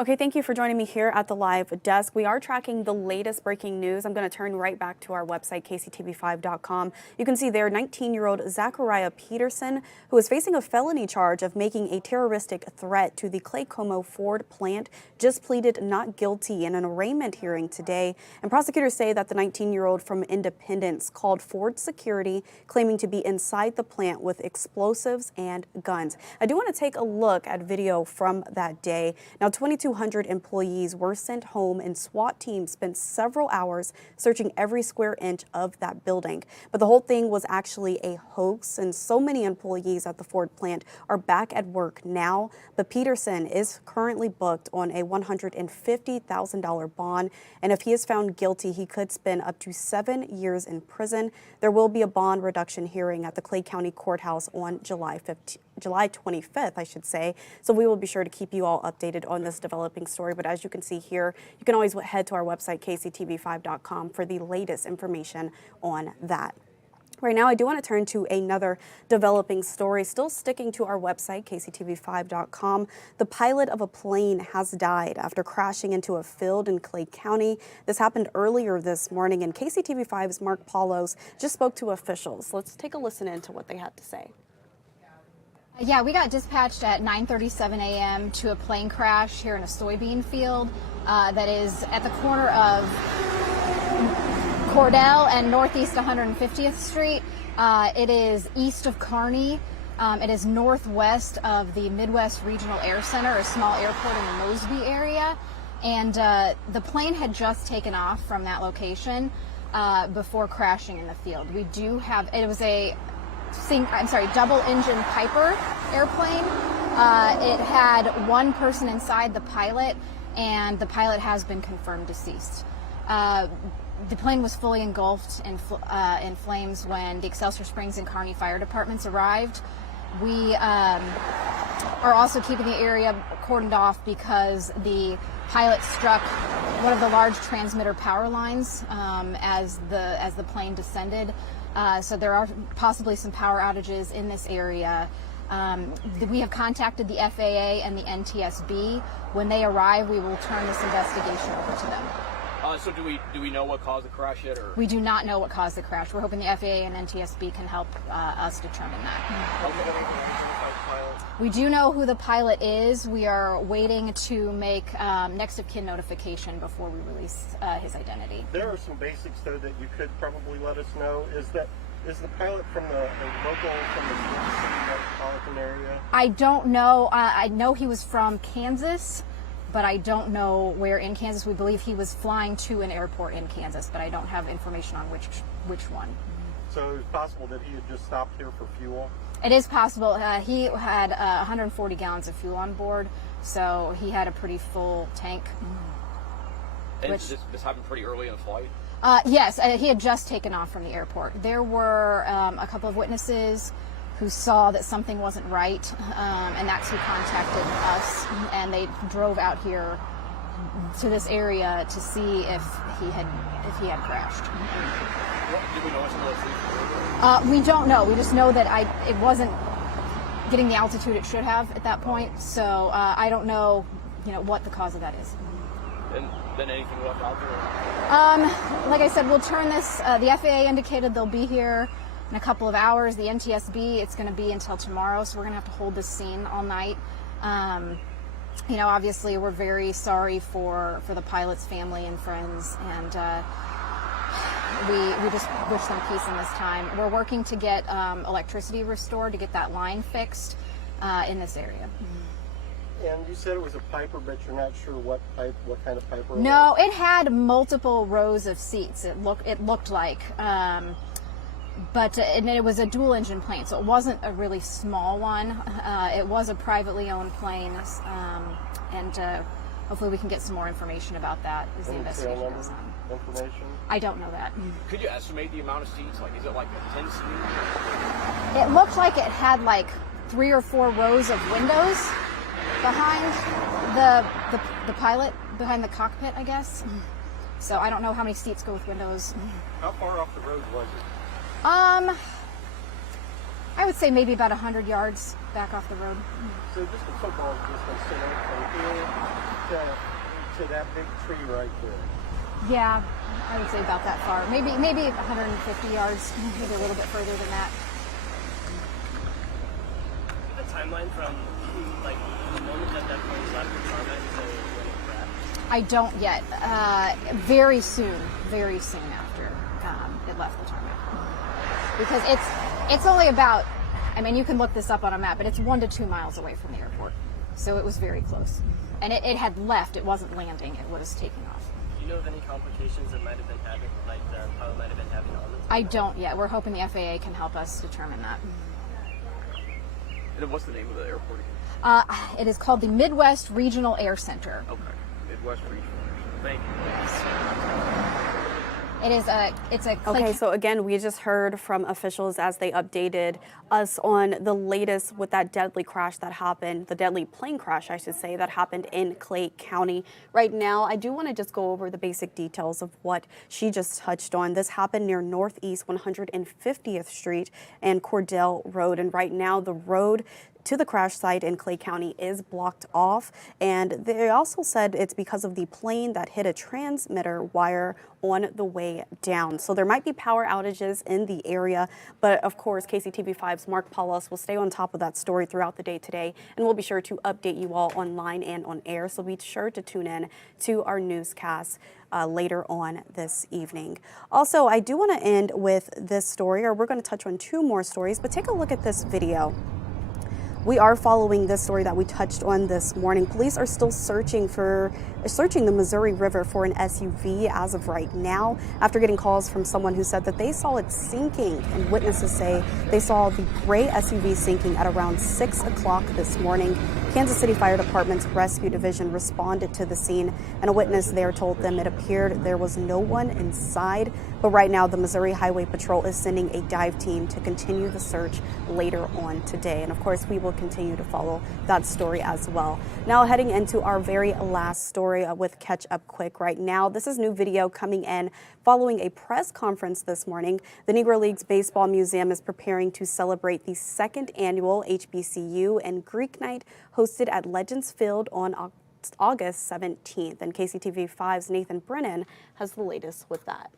Okay, thank you for joining me here at the live desk. We are tracking the latest breaking news. I'm going to turn right back to our website, KCTV5.com. You can see there 19-year-old Zachariah Peterson, who is facing a felony charge of making a terroristic threat to the Clay Como Ford plant, just pleaded not guilty in an arraignment hearing today. And prosecutors say that the 19-year-old from Independence called Ford security, claiming to be inside the plant with explosives and guns. I do want to take a look at video from that day. Now, 2,200 employees were sent home, and SWAT teams spent several hours searching every square inch of that building. But the whole thing was actually a hoax, and so many employees at the Ford plant are back at work now. But Peterson is currently booked on a $150,000 bond, and if he is found guilty, he could spend up to 7 years in prison. There will be a bond reduction hearing at the Clay County Courthouse on July 25th, I should say. So we will be sure to keep you all updated on this developing story. But as you can see here, you can always head to our website, KCTV5.com, for the latest information on that. Right now, I do want to turn to another developing story, still sticking to our website, KCTV5.com. The pilot of a plane has died after crashing into a field in Clay County. This happened earlier this morning, and KCTV5's Mark Paulos just spoke to officials. Let's take a listen into what they had to say. Yeah, we got dispatched at 9:37 a.m. to a plane crash here in a soybean field that is at the corner of Cordell and Northeast 150th Street. It is east of Kearney. It is northwest of the Midwest Regional Air Center, a small airport in the Mosby area. And the plane had just taken off from that location before crashing in the field. We do have, it was a double-engine Piper airplane. It had one person inside, the pilot, and the pilot has been confirmed deceased. The plane was fully engulfed in flames when the Excelsior Springs and Kearney fire departments arrived. We are also keeping the area cordoned off because the pilot struck one of the large transmitter power lines as the plane descended. So there are possibly some power outages in this area. We have contacted the FAA and the NTSB. When they arrive, we will turn this investigation over to them. So do we know what caused the crash yet? Or? We do not know what caused the crash. We're hoping the FAA and NTSB can help us determine that. We do know who the pilot is. We are waiting to make next of kin notification before we release his identity. There are some basics, though, that you could probably let us know. Is the pilot from the local, from the city metropolitan area? I don't know. I know he was from Kansas, but I don't know where in Kansas. We believe he was flying to an airport in Kansas, but I don't have information on which one. So it's possible that he had just stopped here for fuel? It is possible. He had 140 gallons of fuel on board, so he had a pretty full tank. And this happened pretty early in the flight? Yes, he had just taken off from the airport. There were a couple of witnesses who saw that something wasn't right, and that's who contacted us, and they drove out here to this area to see if he had crashed. Did we know it's we don't know. We just know that it wasn't getting the altitude it should have at that point, so I don't know, what the cause of that is. And then anything left out there? Like I said, we'll turn this. The FAA indicated they'll be here in a couple of hours. The NTSB, it's going to be until tomorrow, so we're going to have to hold this scene all night. Obviously, we're very sorry for the pilot's family and friends, and we just wish them peace in this time. We're working to get electricity restored, to get that line fixed in this area. And you said it was a Piper, but you're not sure what kind of Piper? No, it had multiple rows of seats. It looked like, but and it was a dual engine plane, so it wasn't a really small one. It was a privately owned plane, and hopefully we can get some more information about that as the investigation goes on. Information? I don't know that. Could you estimate the amount of seats? Like, is it like a 10 seat? It looked like it had like 3 or 4 rows of windows behind the pilot, behind the cockpit, I guess. So I don't know how many seats go with windows. How far off the road was it? I would say maybe about 100 yards back off the road. So just a football distance from here to to that big tree right there? Yeah, I would say about that far. Maybe 150 yards, maybe a little bit further than that. The timeline from like the moment that plane left the tarmac to when it crashed? I don't yet. Very soon after it left the tarmac, because it's only about. I mean, you can look this up on a map, but it's 1 to 2 miles away from the airport, so it was very close. And it had left. It wasn't landing. It was taking off. Do you know of any complications that might have been having, like the pilot might have been having on it? I don't yet. We're hoping the FAA can help us determine that. And what's the name of the airport again? It is called the Midwest Regional Air Center. Okay, Midwest Regional Air Center. Thank you. It's a Okay, so again, we just heard from officials as they updated us on the latest with that deadly crash that happened, the deadly plane crash, I should say, that happened in Clay County. Right now, I do want to just go over the basic details of what she just touched on. This happened near Northeast 150th Street and Cordell Road. And right now, the road to the crash site in Clay County is blocked off, and they also said it's because of the plane that hit a transmitter wire on the way down. So there might be power outages in the area, but of course KCTV5's Mark Paulus will stay on top of that story throughout the day today, and we'll be sure to update you all online and on air, so be sure to tune in to our newscast later on this evening. Also, I do want to end with this story, or we're going to touch on 2 more stories, but take a look at this video. We are following this story that we touched on this morning. Police are still searching the Missouri River for an SUV as of right now, after getting calls from someone who said that they saw it sinking, and witnesses say they saw the gray SUV sinking at around 6 o'clock this morning. Kansas City Fire Department's Rescue Division responded to the scene, and a witness there told them it appeared there was no one inside. But right now, the Missouri Highway Patrol is sending a dive team to continue the search later on today. And of course, we will continue to follow that story as well. Now, heading into our very last story with Catch Up Quick right now. This is new video coming in following a press conference this morning. The Negro Leagues Baseball Museum is preparing to celebrate the 2nd annual HBCU and Greek Night hosted at Legends Field on August 17th. And KCTV5's Nathan Brennan has the latest with that.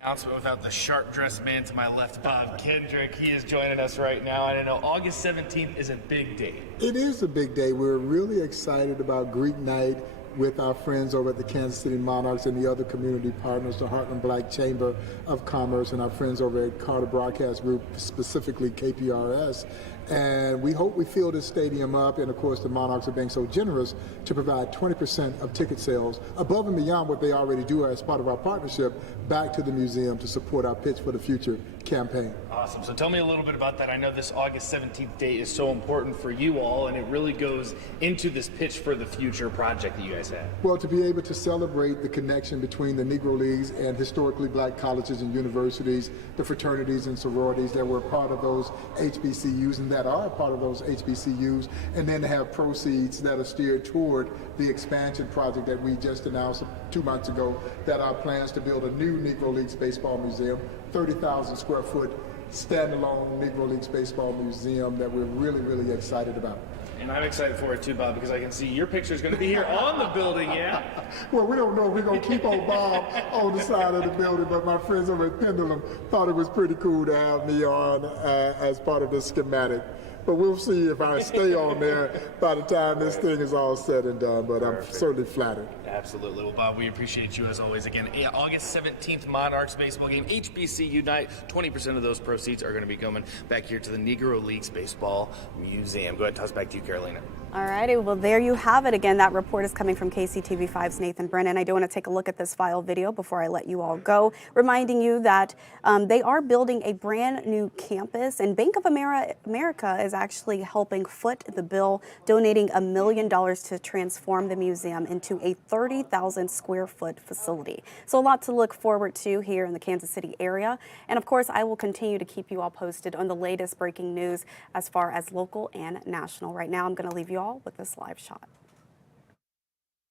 Announcement without the sharp-dressed man to my left, Bob Kendrick. He is joining us right now. And I know August 17th is a big day. It is a big day. We're really excited about Greek Night with our friends over at the Kansas City Monarchs and the other community partners, the Heartland Black Chamber of Commerce, and our friends over at Carter Broadcast Group, specifically KPRS. And we hope we fill this stadium up, and of course the Monarchs are being so generous to provide 20% of ticket sales above and beyond what they already do as part of our partnership back to the museum to support our Pitch for the Future campaign. Awesome. So tell me a little bit about that. I know this August 17th date is so important for you all, and it really goes into this Pitch for the Future project that you guys have. Well, to be able to celebrate the connection between the Negro Leagues and historically black colleges and universities, the fraternities and sororities that were part of those HBCUs and that are a part of those HBCUs, and then to have proceeds that are steered toward the expansion project that we just announced 2 months ago, that our plans to build a new Negro Leagues Baseball Museum, 30,000 square foot standalone Negro Leagues Baseball Museum that we're really, really excited about. And I'm excited for it too, Bob, because I can see your picture is going to be here on the building, yeah? Well, we don't know if we're going to keep on Bob on the side of the building, but my friends over at Pendulum thought it was pretty cool to have me on as part of the schematic. But we'll see if I stay on there by the time this thing is all said and done, but I'm certainly flattered. Absolutely. Well, Bob, we appreciate you as always. Again, August 17th, Monarchs baseball game, HBCU night. 20% of those proceeds are going to be coming back here to the Negro Leagues Baseball Museum. Go ahead and toss back to you, Carolina. All righty, well, there you have it. Again, that report is coming from KCTV5's Nathan Brennan. I do want to take a look at this file video before I let you all go, reminding you that they are building a brand new campus, and Bank of America is actually helping foot the bill, donating $1 million to transform the museum into a 30,000 square foot facility. So a lot to look forward to here in the Kansas City area. And of course, I will continue to keep you all posted on the latest breaking news as far as local and national. Right now, I'm going to leave you all with this live shot.